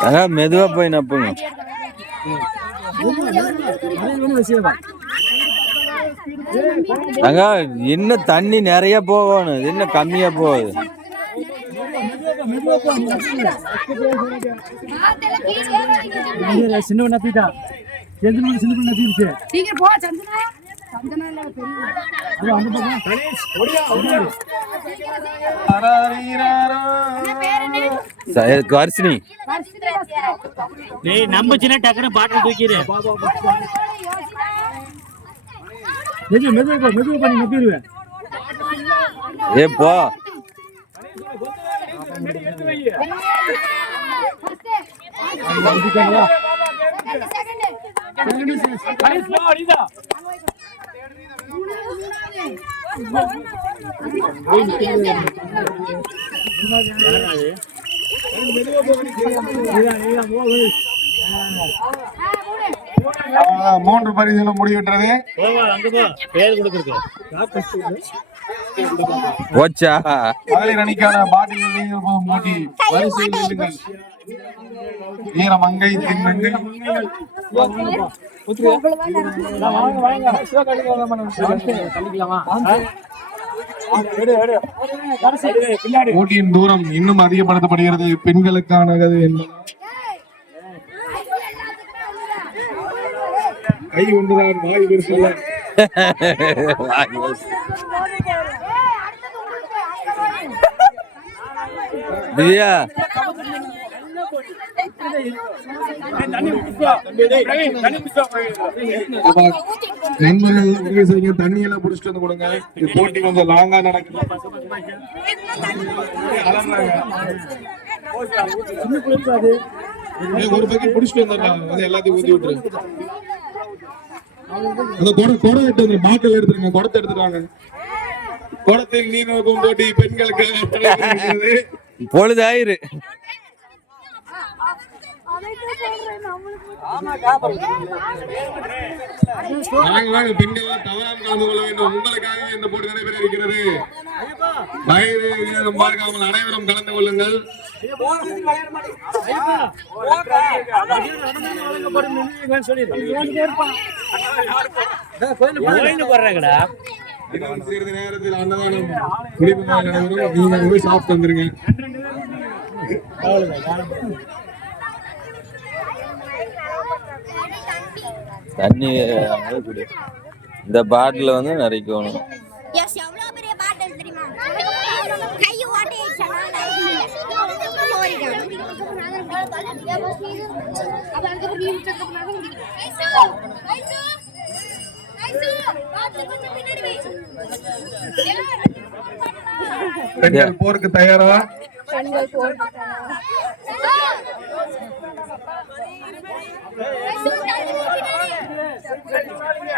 அதான் மெதுவா போய் நப்புங்க. அங்க இன்னும் தண்ணி நிறைய போகணும். இன்னும் கம்மியா போகுது? சின்ன நப்பிட்டா சின்ன நப்பிடுச்சு சீக்கிரம் போ சந்தனா சந்தனா டேய் நம்ம சின்ன டக்குனு பாட்டில் தூக்கிடு. மெது மெதுவா போ மெதுவா பண்ணி நப்பிடுவேன் ஏ போ. ஆ, மூன்று பரிசுகளும் முடிவிட்டது மகளிர் அணிக்கான பாட்டில் மூட்டி வரிசையில் வீரமங்கை தின்மங்கை. போட்டியின் தூரம் இன்னும் அதிகப்படுத்தப்படுகிறது. பெண்களுக்கானது என்பது கை ஒன்றுதான் வாய் பெருசல்ல நண்பர்கள் உதவி செய்யுங்க தண்ணி எல்லாம் புடிச்சிட்டு வந்து கொடுங்க. இது போட்டி கொஞ்சம் லாங்கா நடக்குது. ஒரு பக்கம் புடிச்சிட்டு வந்துடுறாங்க வந்து எல்லாத்தையும் ஊத்தி விட்டுரு. அந்த குடம் குடம் எடுத்து பாட்டில் எடுத்துருங்க. குடத்தை எடுத்துட்டாங்க குடத்தில் நீ நோக்கும் போட்டி பெண்களுக்கு. பொழுது பொழுதாயிரு. பெண்கள் எல்லாம் தவறாம கலந்து கொள்ள வேண்டும். உங்களுக்காக இந்த போட்டி நடைபெற இருக்கிறது. வயது விகிதம் பார்க்காமல் அனைவரும் கலந்து கொள்ளுங்கள். சிறிது நேரத்தில் அன்னதானம் குடிமையாக நடைபெறும். நீங்க அங்க போய் சாப்பிட்டு வந்துருங்க. தண்ணி குடி. இந்த பாட்டில வந்து நிறைக்கணும் எஸ் எவ்வளவு பெரிய பாட்டில் தெரியுமா? கை ஓட்டையிடுச்சா பெண்கள் போருக்கு தயாரா?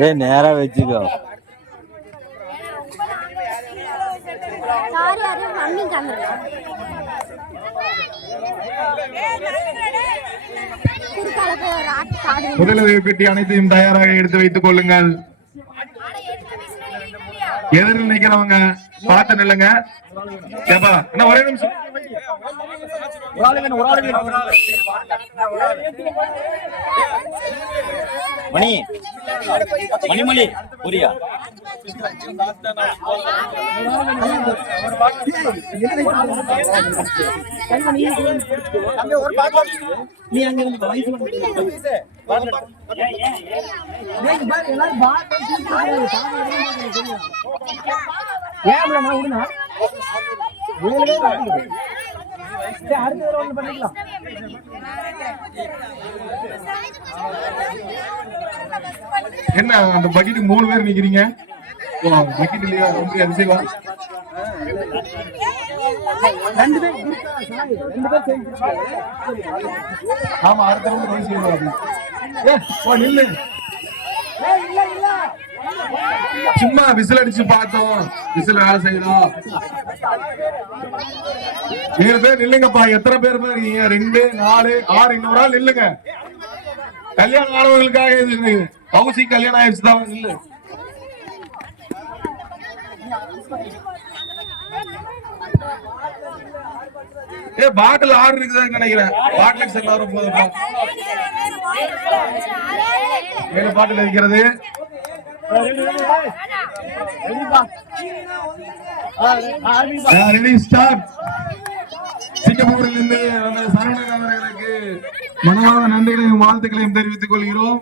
ஏ நேரா வச்சுக்கோ. முதலுதவி பெட்டி அனைத்தையும் தயாராக எடுத்து வைத்துக் கொள்ளுங்கள். எதிரில் நிக்கிறவங்க பார்த்து நில்லுங்க. ஏப்பா என்ன ஒரே நிமிஷம். மணி மணிமணி புரியா? நீ அங்க இருந்து வயசு அடுத்த பண்ணிக்கலாம் என்ன அந்த பக்கெட் மூணு பேர் நிக்கிறீங்க? பக்கெட் இல்லையா ரொம்ப அதிசயமா ஆமா அடுத்த ரவுண்ட் செய்வாரு ஏ ஓ நில்லு. சும்மா விசில் அடிச்சு பார்த்தோம். விசில் வேலை செய்யணும் ஏழு பேர் நில்லுங்கப்பா. எத்தனை பேர் இருக்கீங்க ரெண்டு நாலு ஆறு. இன்னொரு ஆள் நில்லுங்க. கல்யாணம் ஆனவங்களுக்காக இது பவுசி கல்யாணம் ஆயிடுச்சு தான் நில்லு. ஏ பாட்டில் ஆர்டர் இருக்குதான்னு நினைக்கிறேன். பாட்டிலுக்கு எல்லாரும் போதும் ஏழு பாட்டில் இருக்கிறது சிங்கப்பூரில் இருந்து வந்த சரவணன் அவர்களுக்கு மனமான நன்றிகளையும் வாழ்த்துக்களையும் தெரிவித்துக் கொள்கிறோம்.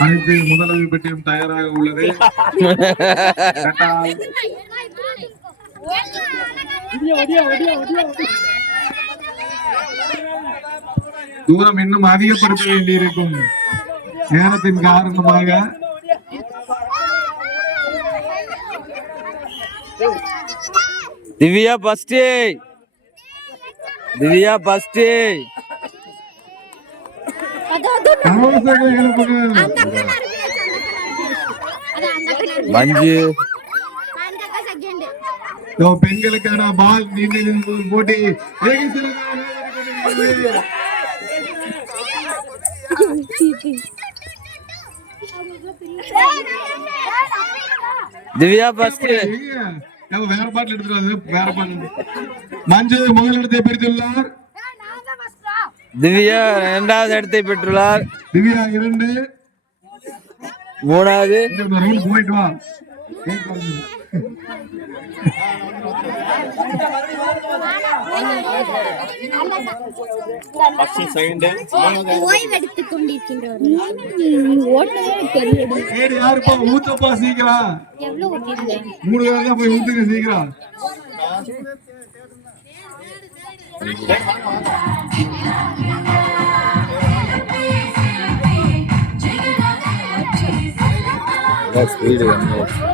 அனைத்து முதலுதவி பெட்டியும் தயாராக உள்ளது. தூரம் இன்னும் அதிகப்படுத்த வேண்டியிருக்கும். நேரத்தின் காரணமாக. Divya first Divya first Manju. பெண்களுக்கான பால் நீண்ட போட்டி. திவ்யா ஃபர்ஸ்ட் வேற பாட்டில் எடுத்துட்டு வேற பாட்டில். மஞ்சு முதலிடத்தை பிடித்துள்ளார் திவ்யா இரண்டாவது இடத்தை பெற்றுள்ளார். திவ்யா இரண்டு. மூணாவது. போயிட்டு வா. ஊத்தப்பா சீக்கிரம் மூணு பேர் போய் ஊத்துங்க சீக்கிரம் That's really is